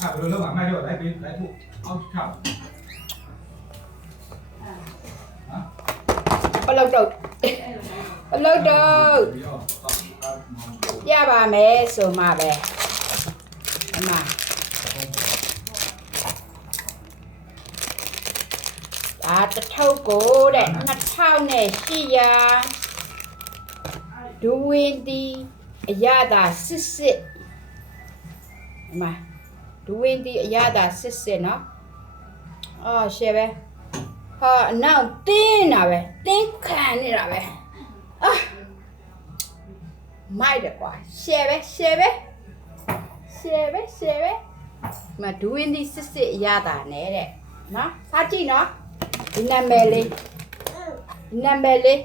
rồi lâu mà mai rồi lấy phụ ông khảo ဘလောက်တော့ဘလောက်တော့ရပါမယ်ဆိုမှပဲအမဒါတစ်ထုပ်ကိုတဲ့2800ဒူဝင်းဒီအရသာစစ်အမဒူဝင်းဒီအရသာစစ်နော်အော်ရှယ်ပဲဟာနောက်တင်းတာပဲတင်းခံနေတာပဲအာမိုက်တယ်ကွာရှယ်ပဲမဒူးင်းဒီစစ်ရတာနဲ့တဲ့နော်စားကြည့်နော်ဒီနံပါတ်လေး